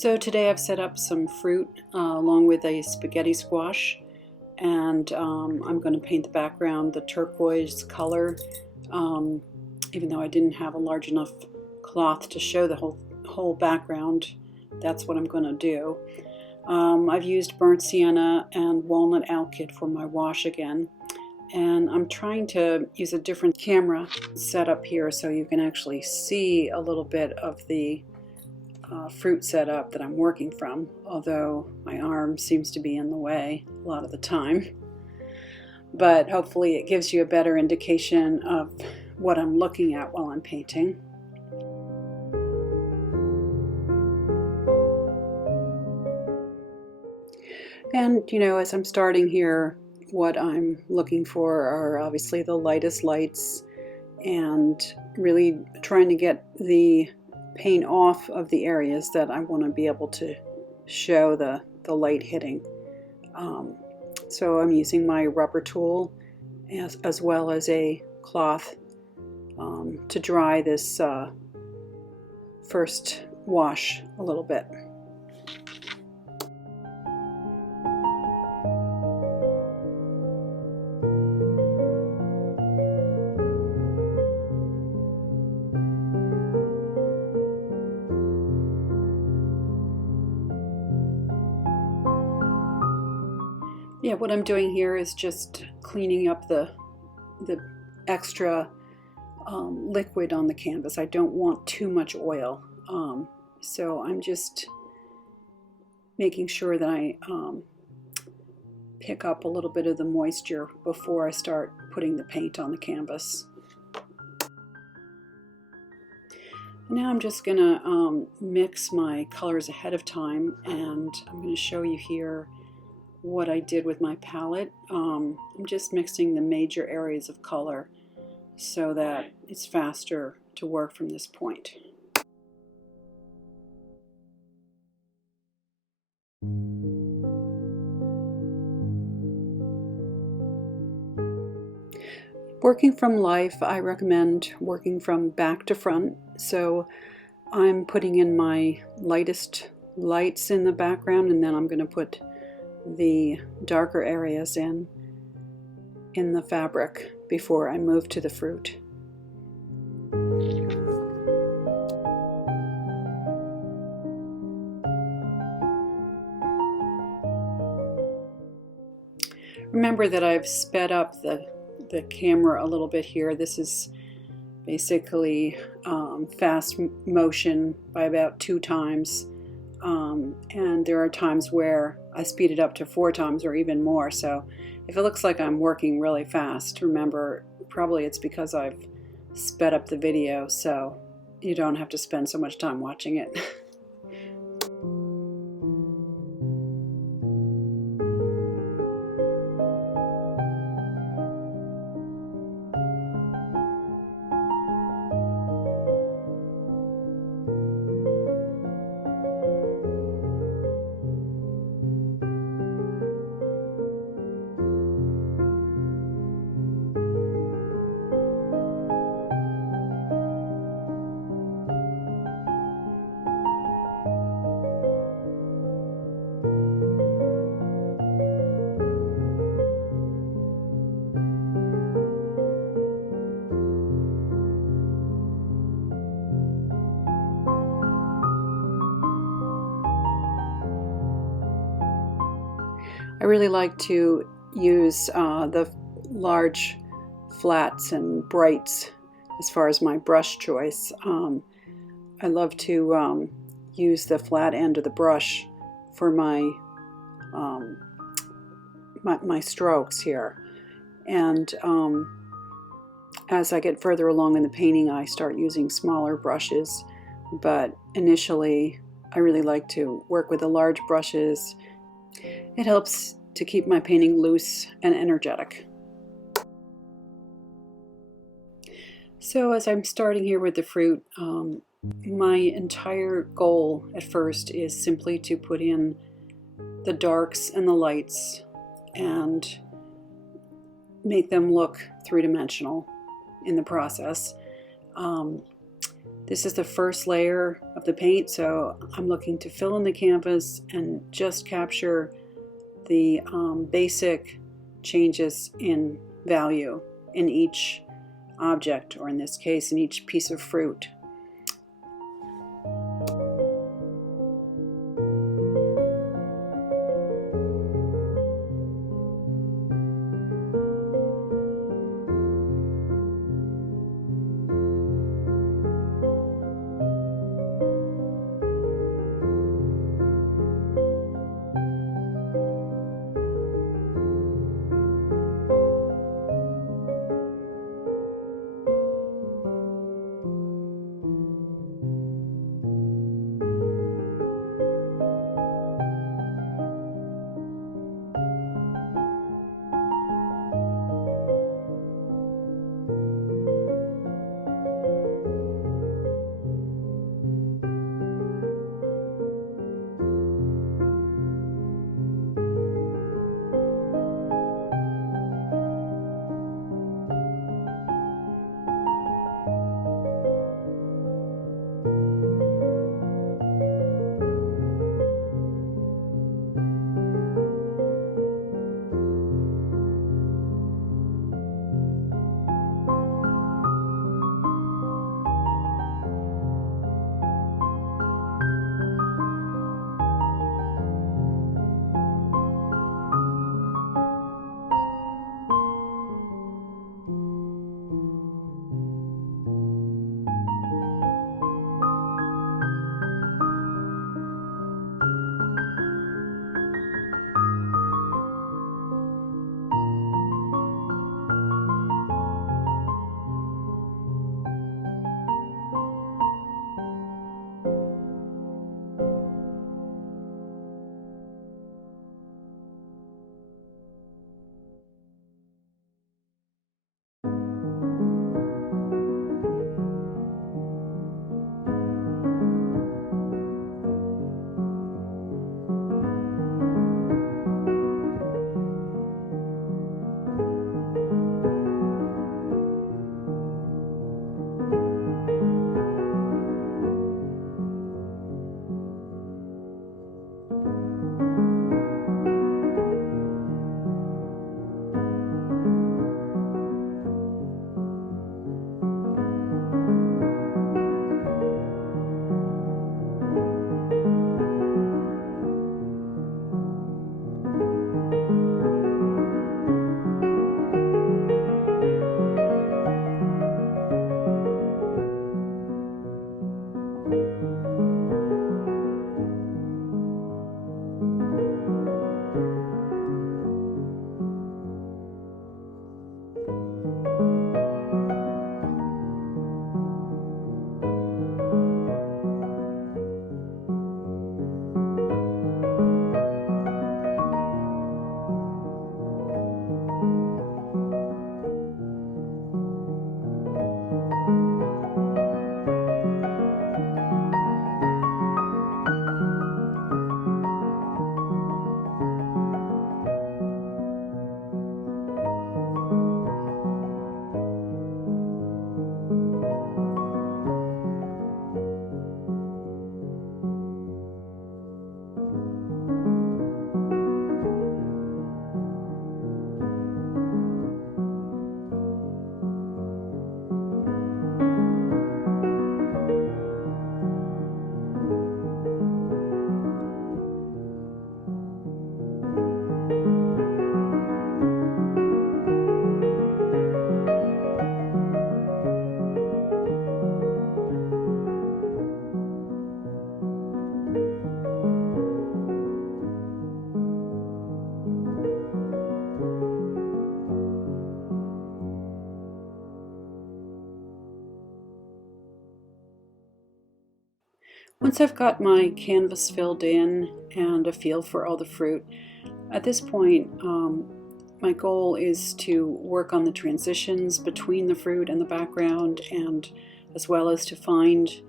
So today I've set up some fruit along with a spaghetti squash, and I'm going to paint the background the turquoise color. Even though I didn't have a large enough cloth to show the whole background, that's what I'm going to do. I've used burnt sienna and walnut alkyd for my wash again, and I'm trying to use a different camera setup here so you can actually see a little bit of the fruit setup that I'm working from, although my arm seems to be in the way a lot of the time. But hopefully it gives you a better indication of what I'm looking at while I'm painting. And as I'm starting here, what I'm looking for are obviously the lightest lights and really trying to get the paint off of the areas that I want to be able to show the light hitting. So I'm using my rubber tool as well as a cloth to dry this first wash a little bit. Yeah, what I'm doing here is just cleaning up the extra liquid on the canvas. I don't want too much oil, so I'm just making sure that I pick up a little bit of the moisture before I start putting the paint on the canvas. Now I'm just gonna mix my colors ahead of time, and I'm going to show you here what I did with my palette. I'm just mixing the major areas of color so that it's faster to work from this point. Working from life, I recommend working from back to front. So I'm putting in my lightest lights in the background, and then I'm going to put the darker areas in the fabric before I move to the fruit. Remember that I've sped up the camera a little bit here. This is basically fast motion by about 2 times. And there are times where I speed it up to 4 times or even more. So if it looks like I'm working really fast, remember, probably it's because I've sped up the video so you don't have to spend so much time watching it. I really like to use the large flats and brights as far as my brush choice. I love to use the flat end of the brush for my strokes here. And as I get further along in the painting, I start using smaller brushes. But initially, I really like to work with the large brushes. It helps to keep my painting loose and energetic. So as I'm starting here with the fruit, my entire goal at first is simply to put in the darks and the lights and make them look three-dimensional in the process. This is the first layer of the paint, so I'm looking to fill in the canvas and just capture the basic changes in value in each object, or in this case in each piece of fruit. Once I've got my canvas filled in and a feel for all the fruit, at this point my goal is to work on the transitions between the fruit and the background, and as well as to find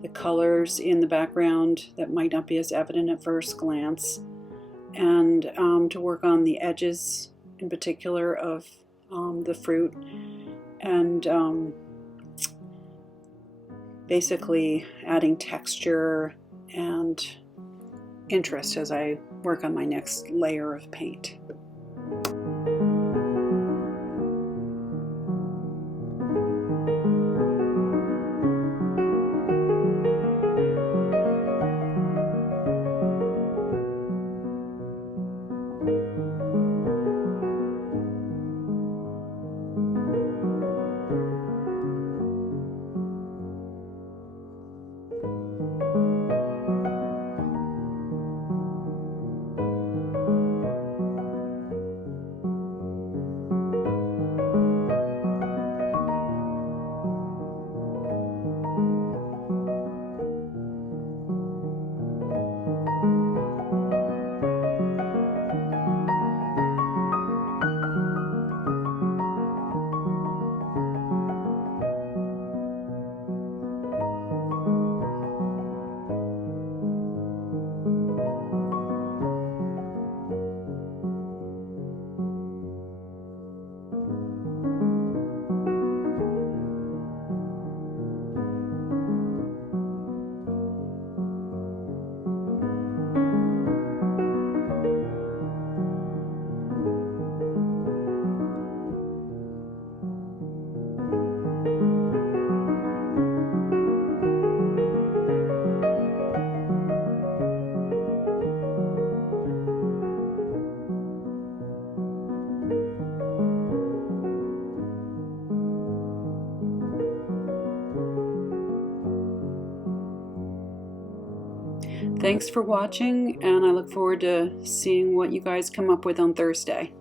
the colors in the background that might not be as evident at first glance, and to work on the edges in particular of the fruit, and basically adding texture and interest as I work on my next layer of paint. Thanks for watching, and I look forward to seeing what you guys come up with on Thursday.